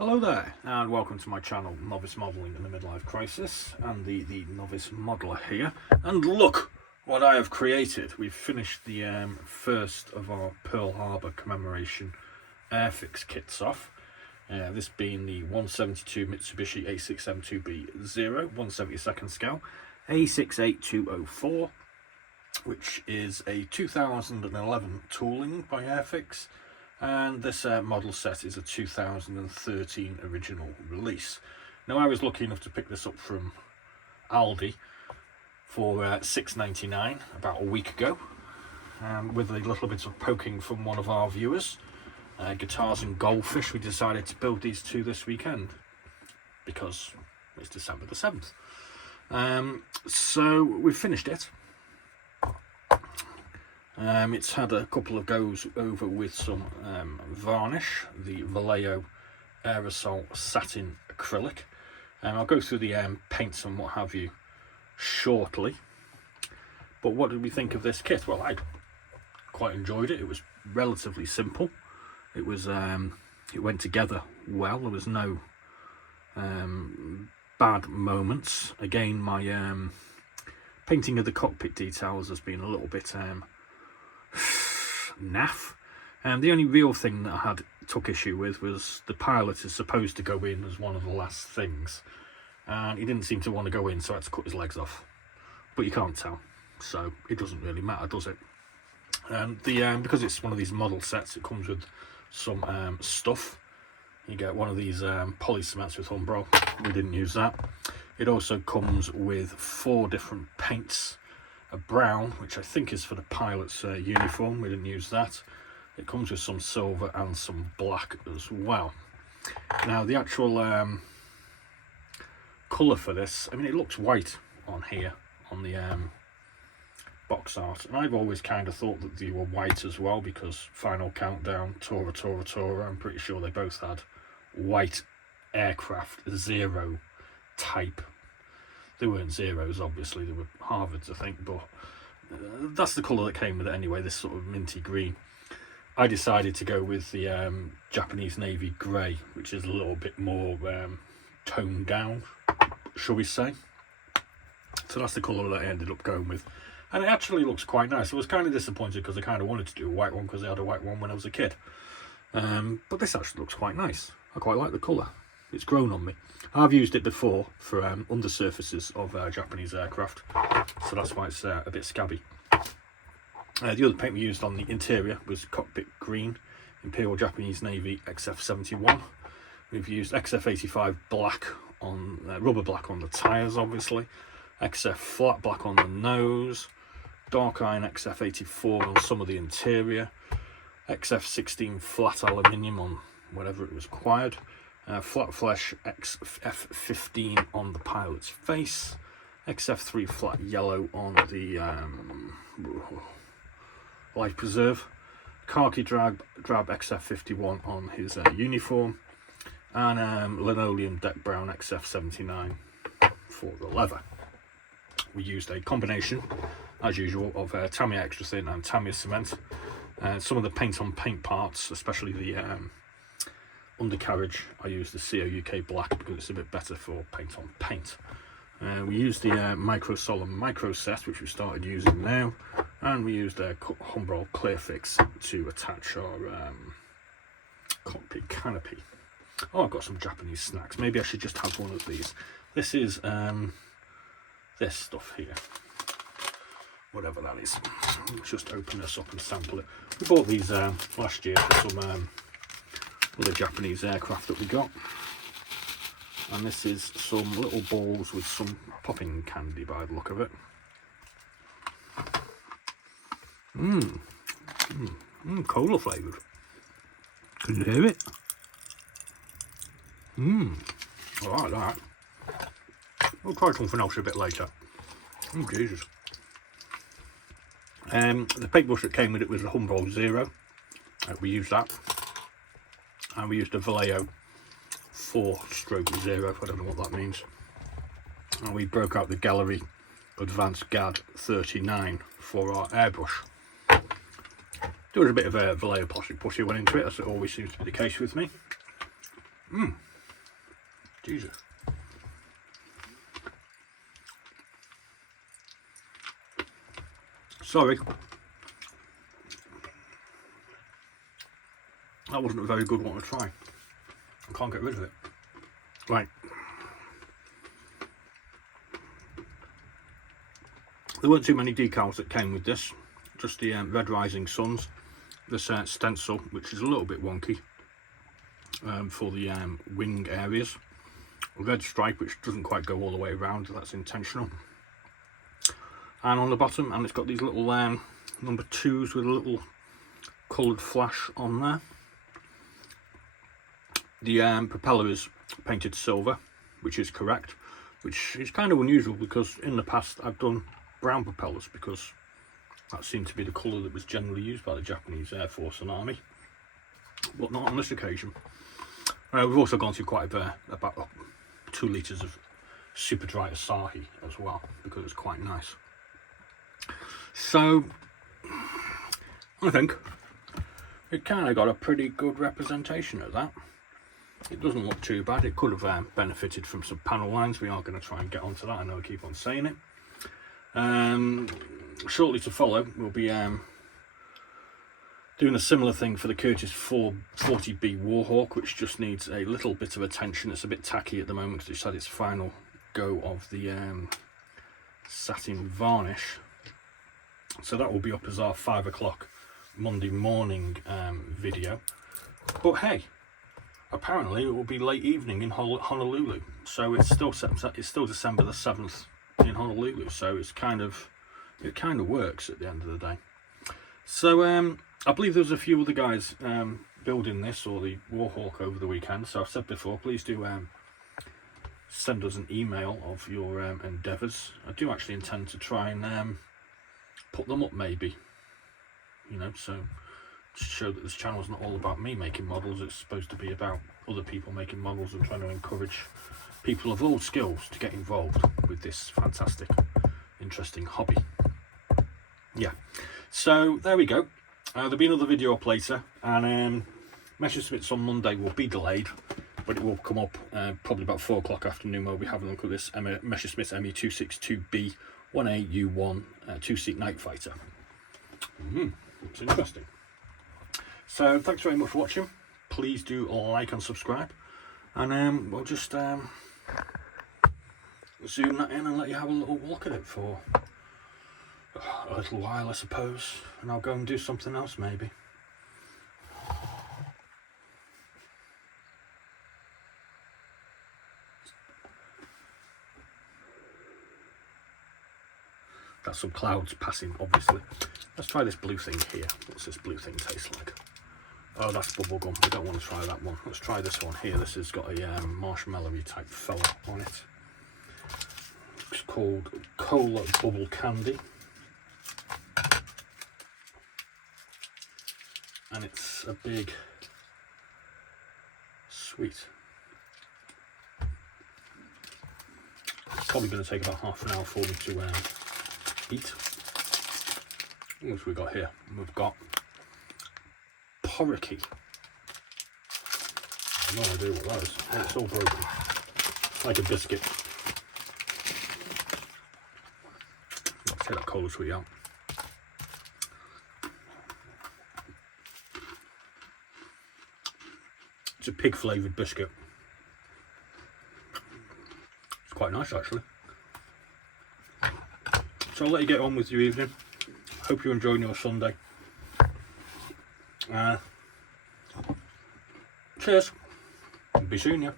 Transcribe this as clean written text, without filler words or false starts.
Hello there and welcome to my channel, Novice Modelling in the Midlife Crisis, and the Novice Modeler here. And look what I have created. We've finished the first of our Pearl Harbor commemoration Airfix kits off. This being the 172 Mitsubishi A0682B 0, 1/72 scale, A068204, which is a 2011 tooling by Airfix. And this model set is a 2013 original release. Now, I was lucky enough to pick this up from Aldi for $6.99 about a week ago, with a little bit of poking from one of our viewers. Guitars and Goldfish, we decided to build these two this weekend because it's December the 7th. So we've finished it. It's had a couple of goes over with some varnish, the Vallejo aerosol satin acrylic. I'll go through the paints and what have you shortly. But what did we think of this kit? Well, I quite enjoyed it. It was relatively simple. It was it went together well. There was no bad moments. Again, my painting of the cockpit details has been a little bit naff. The only real thing that I took issue with was the pilot is supposed to go in as one of the last things, and he didn't seem to want to go in, so I had to cut his legs off. But you can't tell, so it doesn't really matter, does it? Because it's one of these model sets, it comes with some stuff. You get one of these poly cements with Umbro. We didn't use that. It also comes with 4 different paints. A brown, which I think is for the pilot's uniform. We didn't use that. It comes with some silver and some black as well. Now, the actual colour for this, I mean, it looks white on here on the box art, and I've always kind of thought that they were white as well, because Final Countdown, Tora, I'm pretty sure they both had white aircraft zero type. They weren't zeros, obviously, they were Harvards, I think, but that's the colour that came with it anyway, this sort of minty green. I decided to go with the Japanese Navy grey, which is a little bit more toned down, shall we say. So that's the colour that I ended up going with. And it actually looks quite nice. I was kind of disappointed because I kind of wanted to do a white one because I had a white one when I was a kid. But this actually looks quite nice. I quite like the colour. It's grown on me. I've used it before for undersurfaces of Japanese aircraft, so that's why it's a bit scabby. The other paint we used on the interior was cockpit green, Imperial Japanese Navy XF71. We've used XF85 black on rubber black on the tyres, obviously. XF flat black on the nose. Dark iron XF84 on some of the interior. XF16 flat aluminium on whatever it was acquired. Flat flesh XF15 on the pilot's face, XF3 flat yellow on the life preserve, khaki drab XF51 on his uniform, and linoleum deck brown XF79 for the leather. We used a combination, as usual, of Tamiya extra thin and Tamiya cement. Some of the paint on paint parts, especially the undercarriage, I used the COUK black because it's a bit better for paint on paint. We used the Micro Solid Micro set, which we started using now, and we used a Humbrol Clear Fix to attach our cockpit canopy. Oh, I've got some Japanese snacks. Maybe I should just have one of these. This is this stuff here, whatever that is. Let's just open this up and sample it. We bought these last year for some other Japanese aircraft that we got, and this is some little balls with some popping candy by the look of it. Cola flavoured. Can you hear it? I like that. We'll try something else a bit later. Oh Jesus. The paintbrush that came with it was a Humbrol Zero. We used that. And we used a Vallejo 4/0, I don't know what that means. And we broke out the Gallery Advanced GAD 39 for our airbrush. There was a bit of a Vallejo plastic putty went into it, as it always seems to be the case with me. Jesus. Sorry. That wasn't a very good one to try. I can't get rid of it. Right. There weren't too many decals that came with this. Just the Red Rising Suns. This stencil, which is a little bit wonky for the wing areas. A red stripe, which doesn't quite go all the way around. That's intentional. And on the bottom, and it's got these little number 2s with a little coloured flash on there. The propeller is painted silver, which is correct, which is kind of unusual because in the past I've done brown propellers because that seemed to be the colour that was generally used by the Japanese Air Force and Army, but not on this occasion. We've also gone through quite about 2 litres of super dry Asahi as well because it's quite nice. So I think it kind of got a pretty good representation of that. It doesn't look too bad. It could have benefited from some panel lines. We are going to try and get onto that. I know I keep on saying it. Shortly to follow, we'll be doing a similar thing for the Curtis 440B WARHAWK, which just needs a little bit of attention. It's a bit tacky at the moment because it's had its final go of the satin varnish. So that will be up as our 5 o'clock Monday morning video. But hey, apparently it will be late evening in Honolulu. So it's still December the 7th in Honolulu. So it kind of works at the end of the day. So I believe there's a few other guys building this or the WARHAWK over the weekend. So I've said before, please do send us an email of your endeavours. I do actually intend to try and put them up, maybe, you know, so to show that this channel is not all about me making models. It's supposed to be about other people making models and trying to encourage people of all skills to get involved with this fantastic, interesting hobby. Yeah, so there we go. There'll be another video up later, and Messerschmitt's on Monday will be delayed, but it will come up probably about 4 o'clock afternoon. We'll be having a look at this Messerschmitt ME262B 1AU1 2-seat night fighter. It's interesting. So thanks very much for watching. Please do like and subscribe, and we'll just zoom that in and let you have a little look at it for a little while, I suppose, and I'll go and do something else maybe. Got some clouds passing, obviously. Let's try this blue thing here. What's this blue thing taste like? Oh, that's bubblegum. I don't want to try that one. Let's try this one here. This has got a marshmallowy type fella on it. It's called Cola Bubble Candy. And it's a big sweet. It's probably going to take about half an hour for me to eat. What have we got here? We've got porricky. I have no idea what that is. Oh, it's all broken. Like a biscuit. Let's get that cola sweet out. It's a pig flavoured biscuit. It's quite nice actually. So I'll let you get on with your evening. Hope you're enjoying your Sunday. Cheers. Be soon, yeah.